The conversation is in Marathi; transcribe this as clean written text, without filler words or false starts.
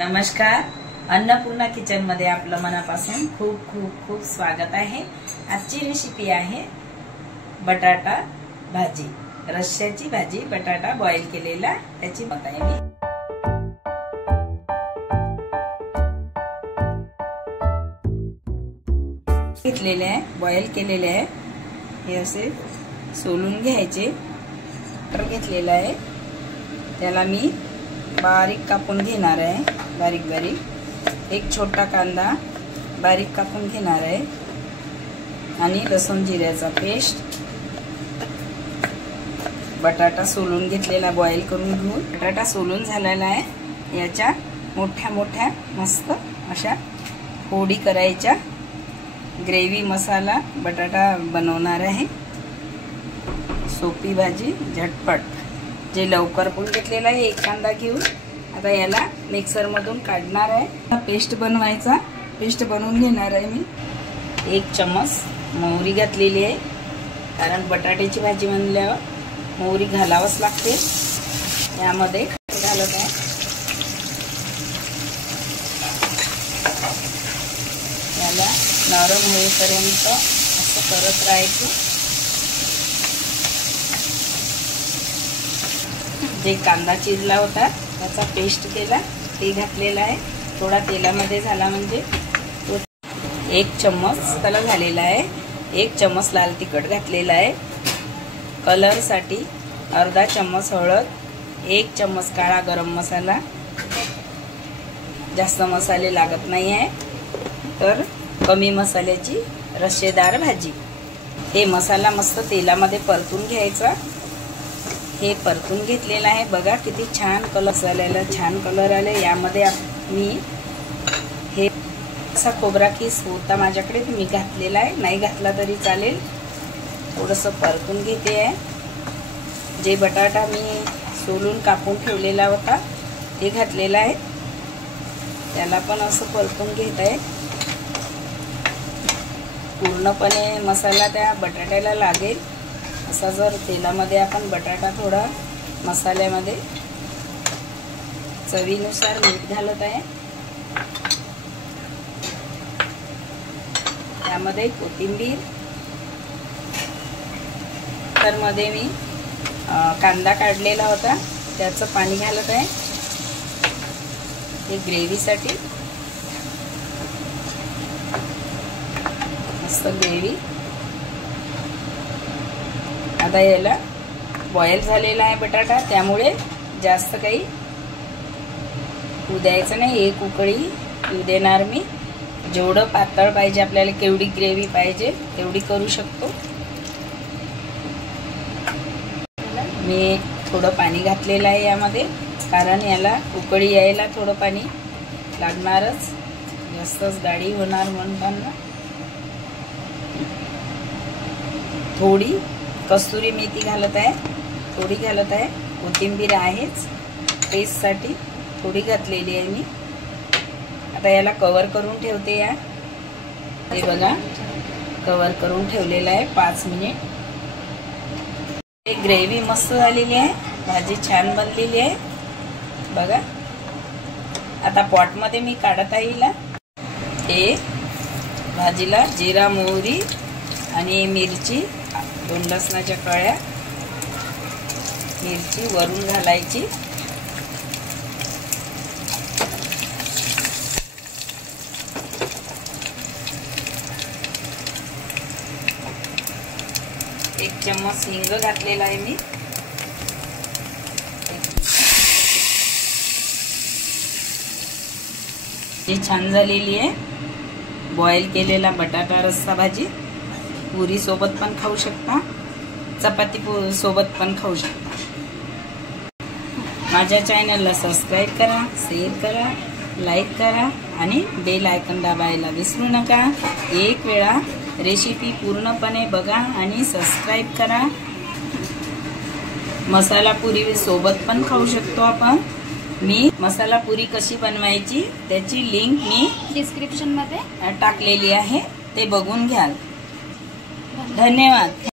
नमस्कार, अन्नपूर्णा किचन मध्ये आपलं मनापासून खूप खूप खूप स्वागत आहे। आजची रेसिपी आहे बटाटा भाजी, रश्श्याची भाजी। बटाटा बॉईल केलेला त्याची बताई मी घेतलेले आहे, बॉईल केलेले आहे। हे असे सोलून घ्यायचे। तर घेतलेला आहे त्याला मी बारीक कापून घेणार आहे, बारीक बारीक। एक छोटा कांदा बारीक कापून घेणार आहे आणि लसूण जिऱ्याचा पेस्ट। बटाटा सोलून घेतलेला, बॉईल करून घेऊन बटाटा सोलून झालेला आहे। याच्या मोठ्या मोठ्या मस्त अशा फोडी करायच्या। ग्रेव्ही मसाला बटाटा बनवणार आहे। सोपी भाजी, झटपट, जे लवकर पण घेतलेला आहे। एक कांदा घेऊन आता याला मिक्सर मधून काढणार आहे। पेस्ट बनवायचा, पेस्ट बनवून घेणार आहे मी। 1 चम्मच मोहरी घातलेली आहे, कारण बटाट्याची भाजी बनल्यावर मोहरी घालावच लागते। यामध्ये घालत आहे। याला नरम होईपर्यंत असं करत राहायचं। जे कांदा चिरला होता त्याचा पेस्ट केला, ते घातलेला आहे। थोडा तेलामध्ये झाला म्हणजे 1 चम्मच त्याला झालेला आहे। 1 चम्मच लाल तिखट घातलेला आहे। कलर साठी अर्धा चम्मच हळद, 1 चम्मच काळा गरम मसाला। जास्त मसाले लागत नाही आहे, तर कमी मसाल्याची रस्सेदार भाजी। हे मसाला मस्त तेलामध्ये परतून घ्यायचा। हे परतून घेतलेला आहे। बघा किती छान कलर झालेला, छान कलर आले। यामध्ये मी हे असा खोबरा किस होता माझ्याकडे, मी घातलेला आहे, नाही घातला तरी चालेल। थोडंसं परतून घेते आहे। जे बटाटा मी सोलून कापून ठेवलेला होता ते घातलेला आहे, त्याला पण असं परतून घेत आहे। पूर्णपणे मसाला त्या बटाट्याला लागेल असा जर तेलामध्ये आपण बटाटा थोडा मसाल्यामध्ये चवीनुसार मीठ घालत आहे। त्यामध्ये कोथिंबीर, तर मध्ये मी कांदा काढलेला होता त्याचं पाणी घालत आहे। हे ग्रेव्हीसाठी मस्त ग्रेव्ही। आता याला बॉईल झालेला आहे बटाटा, त्यामुळे जास्त काही होऊ द्यायचं नाही। एक उकळी येऊ देणार मी। जेवढं पातळ पाहिजे आपल्याला, केवढी ग्रेव्ही पाहिजे तेवढी करू शकतो। मी थोडं पाणी घातलेलं आहे यामध्ये, कारण याला उकळी यायला थोडं पाणी लागणारच, जास्तच गाढी होणार म्हणताना। थोडी कस्तुरी मेथी घालत आहे, थोडी घालत आहे। कोथिंबीर आहेच, टेस्टसाठी थोडी घातलेली आहे मी। आता याला कव्हर करून ठेवते या। हे बघा कव्हर करून ठेवलेलं आहे 5 मिनिट। हे ग्रेव्ही मस्त झालेली आहे, भाजी छान बनलेली आहे बघा। आता पॉट मध्ये मी काढत आहे हिला। हे भाजीला जिरा, मोहरी आणि मिरची, 2 लसणाच्या कळ्या, मिरची वरून घालायची। एक चम्मच हिंग घातलेला आहे मी। ही छान झालेली आहे बॉईल केलेला बटाटा रस्सा भाजी। पुरी सोबत पण खाऊ शकता, चपाती सोबत पण खाऊ शकता। माझ्या चॅनलला सबस्क्राइब करा, शेअर करा, लाईक करा आणि बेल आयकॉन दाबायला विसरू नका। एक वेळा रेसिपी पूर्णपणे बघा आणि सबस्क्राइब करा। मसाला पुरी सोबत पण खाऊ शकतो आपण। मी मसाला पुरी कशी बनवायची त्याची लिंक मी डिस्क्रिप्शन मध्ये टाकलेली आहे, ते बघून घ्याल। धन्यवाद।